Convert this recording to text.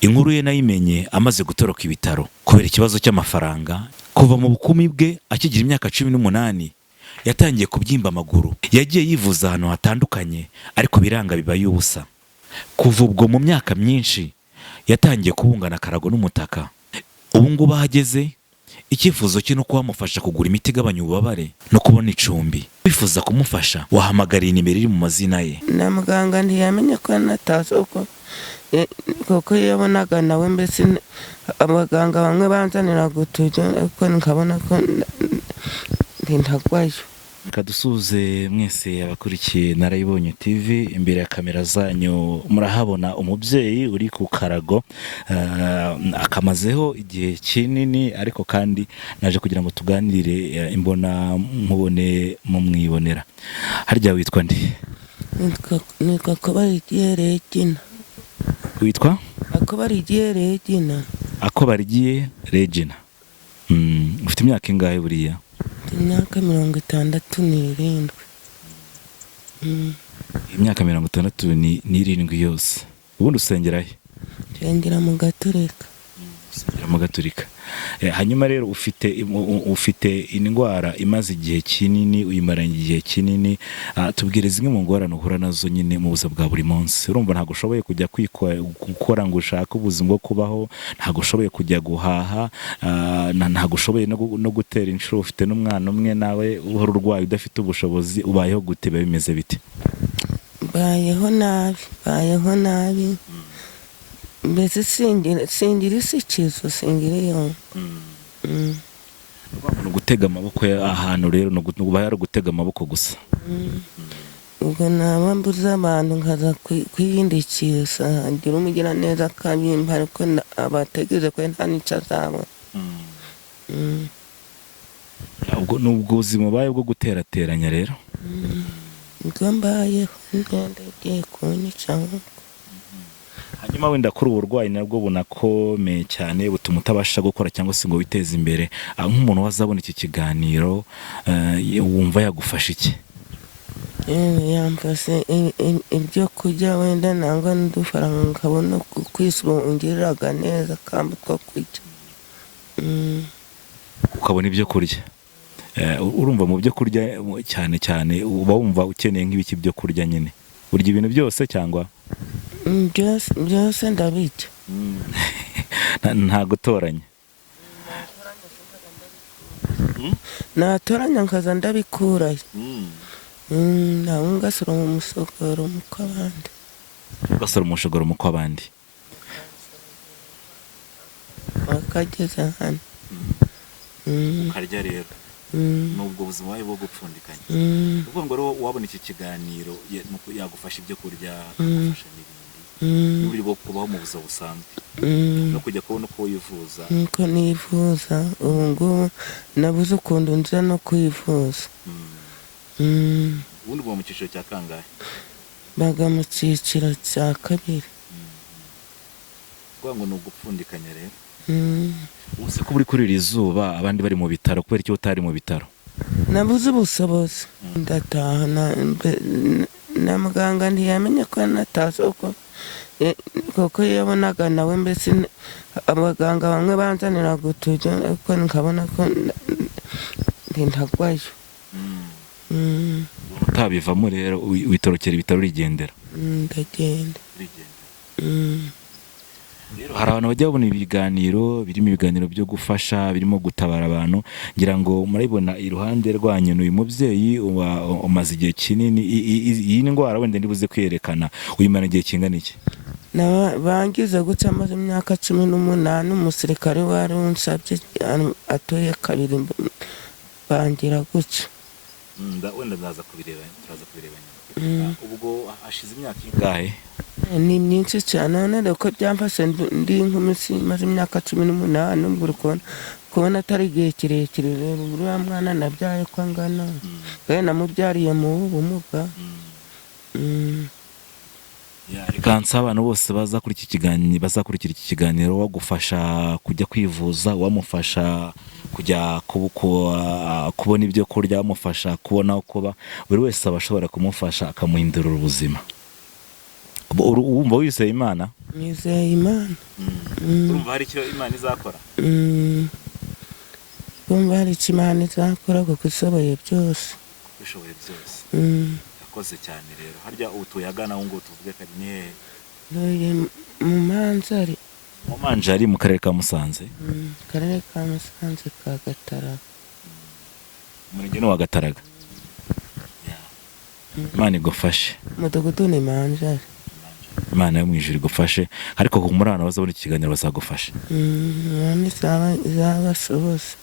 Inkuru ye nayimenye amaze gutoroka ibitaro kubera ikibazo cy'amafaranga. Kuva mu bukumi bwe akigira imyaka 18 yatangiye kubyimba amaguru. Yagiye yivuza ahantu hatandukanye ariko biranga biba y'ubusa. Kuva ubwo mu myaka myinshi yatangiye kubungana akarago n'umutaka. Ubu ngubu ahageze icyifuzo cye no kuhamufasha kugura imiti igabanya ububabare no kubona icumbi. Wifuza kumufasha wahamagara nimero iri mu mazina ye. Na muganga ntiyamenye ko natazo kuko yabonaga nawe mbese abaganga bamwe banzanira gutuje ariko nkabona ko ntagwayo. Kadusuze mwese abakurikiye Narayibonye TV. Imbere ya kamera zanyu murahabona umubyeyi uri ku karago, akamazeho igihe kinini ariko kandi naje kugira ngo tuganire imbona mubone mu mwibonera. Harya witwa nde? Nitwa Akobarigiye Regina. Witwa Akobarigiye Regina. Akobarigiye Regina. Ufite imyaka ingahe buriya? Imyaka 67. Imyaka 67 yose. Ubundi usengera he? Nsengera mu Gaturika. Usengera mu Gaturika. Hanyuma rero ufite indwara imaze igihe kinini, uyimaranye igihe kinini. Tubwire zimwe mu ngorane uhura nazo nyine mu buzima bwa buri munsi. Urumva ntago ushoboye kujya gukora ngo ushake ubuzima bwo kubaho, ntago ushoboye kujya guhaha, ntago ushoboye no gutera inshuro. Ufite n'umwana umwe nawe uhora urwaye udafite ubushobozi. Ubayeho gute? Bimeze bite? Bayeho nabi. Mbese singira isikizo singira yo. No gutega amaboko ahantu rero no uba gutega amaboko gusa. Ubwo naba mbuza abantu nkaza kwiyindikisha ngira umugira neza kabimpa ariko abategeze ko nta nica zabo. Ubwo nubwo ubuzima baye bwo guterateranya rero. Ubwo mbayeho ngiye kunyica. Hanyuma wenda kuri uburwayi nabwo bunakomeye cyane butuma utabasha gukora cyangwa se ngo witeze imbere. Nk'umuntu wazabona iki kiganiro wumva yagufasha iki? Yamfashe ibyo kurya wenda nangwa n'udufaranga nkabona kwisungiriraga neza kandi two kurya. Ukabona ibyo kurya. Urumva mu byo kurya cyane cyane uba wumva ukeneye nk'ibiki byo kurya nyine? Urya ibintu byose cyangwa? Byose ndabirya. Nta gutoranya? Natoranya nkaza ndabikurayo. Nawe ngasoroma umusogoro mu kw'abandi. Ugasoroma umushogoro mu kw'abandi. Wakageza hano. Ukarya rero. Nubwo buzima wawe bwo gupfundikanya. Ubwo ngo rero wabona iki kiganiro yagufasha ibyo kurya, agufasha n'ibindi. N'uburyo bwo kubaho mu buzima busanzwe. No kujya kubona uko wivuza. Nuko nivuza ubu ngubu nabuze ukuntu nza no kwivuza. Ubundi uba mu cyiciro cya kangahe? Baga mu cyiciro cya 2. Ngo ni ugupfundikanya rero. Uzi ko uri kuri iri zuba abandi bari mu bitaro, kubera icyo utari mu bitaro? Nabuze ubushobozi. Ndataha na muganga ntiyamenye ko natazo kuko yabonaga nawe mbese abaganga bamwe banzanira gutuje ariko nkabona ko ntagwayo. Utabivamo rero witorokera ibitaro urigendera? Ndagenda. Rero hari abantu bajya babona ibiganiro birimo ibiganiro byo gufasha, birimo gutabara abantu. Ngira ngo murabibona iruhande rwanyu uyu mubyeyi umaze igihe kinini. Iyi ndwara wenda ndibuze kwiyerekana uyimara igihe kingana iki? Bangize guca amaze imyaka 18. Umusirikare wari unsabye atoye 2 bangira guca. Wenda ndaza kubireba, turaza kubireba nyuma. Ubwo hashize imyaka ingahe? Ni myinshi cyane none ko byamfashe ndi nk'umisi maze imyaka 18. Ubwo kubona atari igihe kirekire rero uriya mwana nabyaye ko angana kandi namubyariye mu bumuga. Reka nsaba abantu bose bazakurikira iki kiganiro wagufasha kujya kwivuza, wamufasha kujya kubona ibyo kurya, wamufasha kubona uko buri wese aba ashobora kumufasha akamuhindurira ubuzima. Wumva wizeye Imana? nizeye Imana. urumva hari icyo Imana izakora? Kumva hari icyo Imana izakora kuko ishoboye byose. Bishoboye byose. Yakoze cyane rero. Harya utuye agana aho ngo tuvuge ko ari ni hehe? Ntuye mu Manzari. Mu Manjari mu karere ka Musanze. Karere ka Musanze ka Gataraga. Umurenge ni wa Gataraga. Imana igufashe. Umudugudu ni Manjari. Imana yo mu ijuru igufashe, ariko ku murana bazabona ikiganiro bazagufasha. Imana izabashoboza.